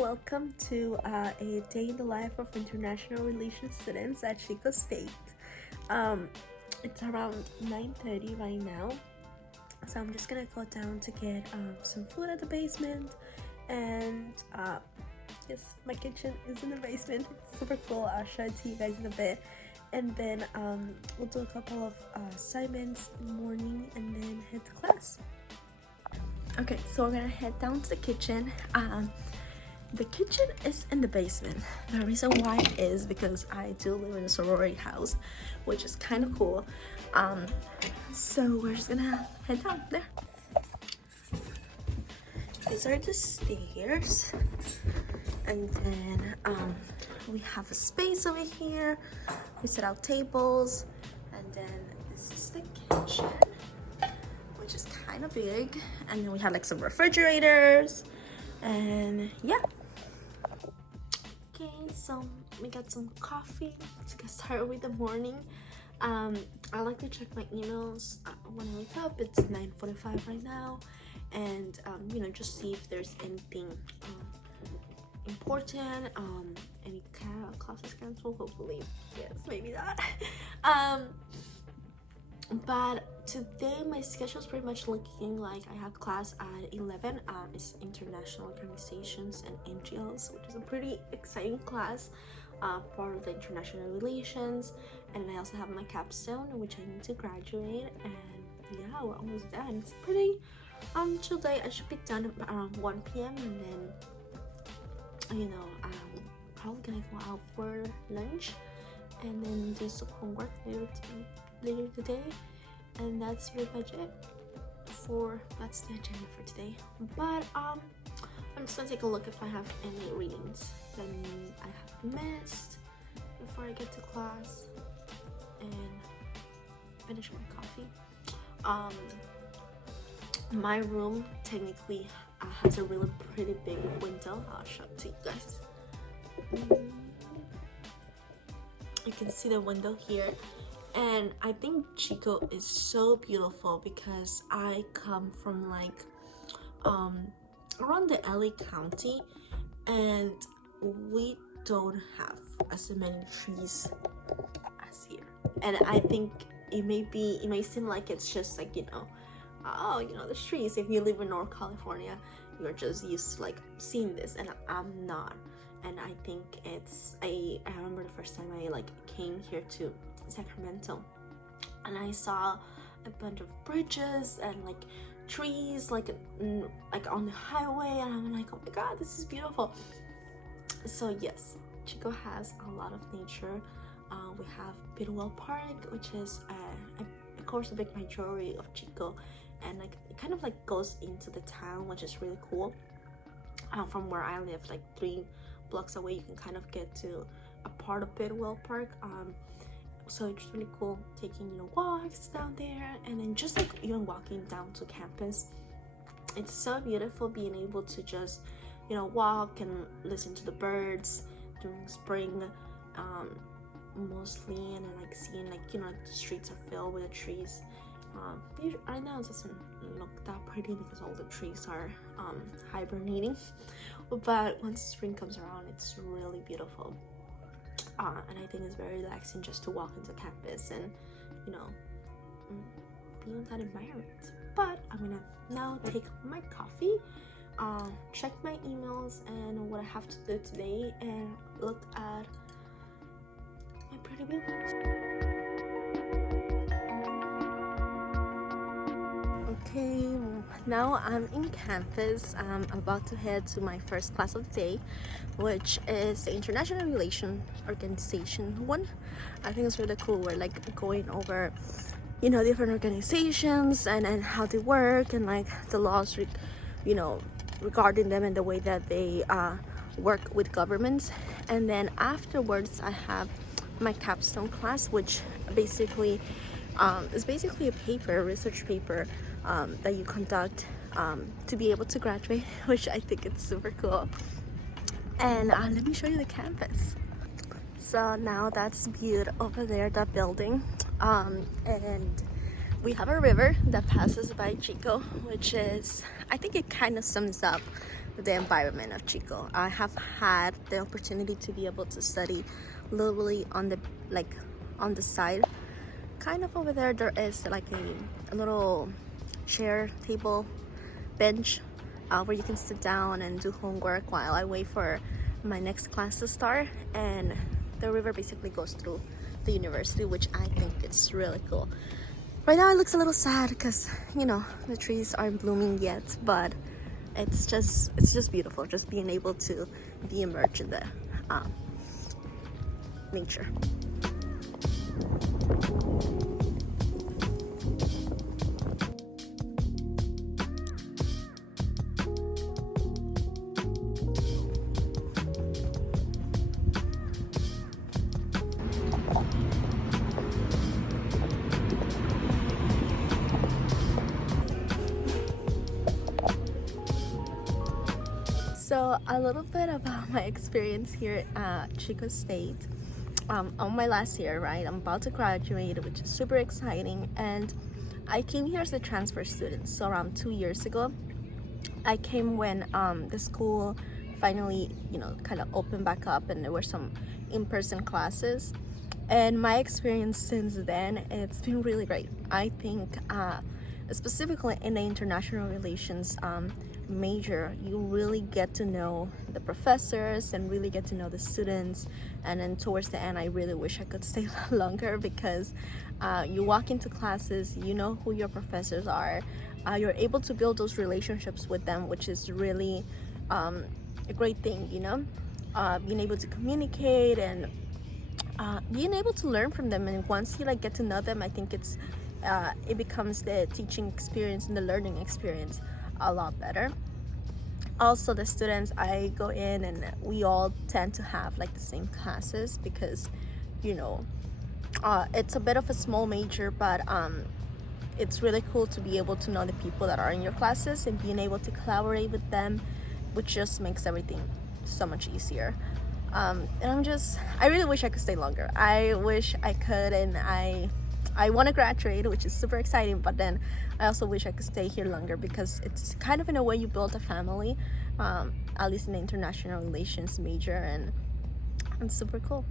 welcome to a day in the life of international relations students at Chico State. It's around 9:30 right now, so I'm just gonna go down to get some food at the basement, and yes, my kitchen is in the basement. It's super cool. I'll show it to you guys in a bit, and then we'll do a couple of assignments in the morning and then head to class. Okay, so we're gonna head down to the kitchen. The kitchen is in the basement. The reason why is because I do live in a sorority house, which is kind of cool. So we're just gonna head down there. These are the stairs, and then we have a space over here. We set out tables, and then this is the kitchen, which is kind of big, and then we have like some refrigerators, and yeah. Okay, so we got some coffee to get started with the morning. I like to check my emails when I wake up. It's 9:45 right now, and just see if there's anything important, any classes canceled. Hopefully, yes, maybe not. But today my schedule is pretty much looking like I have class at 11. It's International Organizations and NGOs, which is a pretty exciting class, part of the international relations. And I also have my capstone, which I need to graduate. And yeah, we're almost done. It's a pretty chill day. I should be done around 1 p.m. and then probably gonna go out for lunch and then do some homework later today, and that's the agenda for today. But I'm just gonna take a look if I have any readings that I have missed before I get to class and finish my coffee. My room technically has a really pretty big window. I'll show it to you guys. You can see the window here, and I think Chico is so beautiful because I come from like around the LA County, and we don't have as many trees as here. And I think it may seem like it's just like the trees. If you live in North California, you're just used to like seeing this, and I'm not. And I think I remember the first time I like came here to Sacramento, and I saw a bunch of bridges and like trees like on the highway, and I'm like, oh my god, this is beautiful. So yes, Chico has a lot of nature. We have Bidwell Park, which is of course a big majority of Chico, and like it kind of like goes into the town, which is really cool. From where I live, like 3 blocks away, you can kind of get to a part of Bidwell Park. So it's really cool taking walks down there, and then just like even walking down to campus. It's so beautiful being able to just walk and listen to the birds during spring, mostly, and then like seeing like the streets are filled with the trees. Right now it doesn't look that pretty because all the trees are hibernating, but once spring comes around, it's really beautiful. And I think it's very relaxing just to walk into campus and be in that environment. But I'm gonna now take my coffee, check my emails and what I have to do today, and look at my pretty view. Okay, now I'm in campus. I'm about to head to my first class of the day, which is the International Relations Organization one. I think it's really cool. We're like going over, different organizations and how they work, and like the laws, regarding them and the way that they work with governments. And then afterwards, I have my capstone class, which basically is basically a research paper that you conduct to be able to graduate, which I think it's super cool. And let me show you the campus. So now that's viewed over there, that building, and we have a river that passes by Chico, which is, I think it kind of sums up the environment of Chico. I have had the opportunity to be able to study literally on the, like, on the side, kind of over there. There is like a little chair, table, bench where you can sit down and do homework while I wait for my next class to start. And the river basically goes through the university, which I think it's really cool. Right now it looks a little sad because, you know, the trees aren't blooming yet, but it's just beautiful, just being able to be immersed in the nature. So a little bit about my experience here at Chico State. On my last year, right, I'm about to graduate, which is super exciting, and I came here as a transfer student. So around 2 years ago, I came when the school finally, you know, kind of opened back up and there were some in-person classes. And my experience since then, it's been really great. I think specifically in the international relations major, you really get to know the professors and really get to know the students. And then towards the end, I really wish I could stay longer because you walk into classes, you know who your professors are, you're able to build those relationships with them, which is really a great thing, you know, being able to communicate and being able to learn from them. And once you like get to know them, I think it becomes the teaching experience and the learning experience a lot better. Also, the students, I go in and we all tend to have like the same classes because, you know, it's a bit of a small major, but it's really cool to be able to know the people that are in your classes and being able to collaborate with them, which just makes everything so much easier. And I really wish I could stay longer. I wish I could, and I want to graduate, which is super exciting, but then I also wish I could stay here longer because it's kind of in a way you build a family, at least in the international relations major, and it's super cool.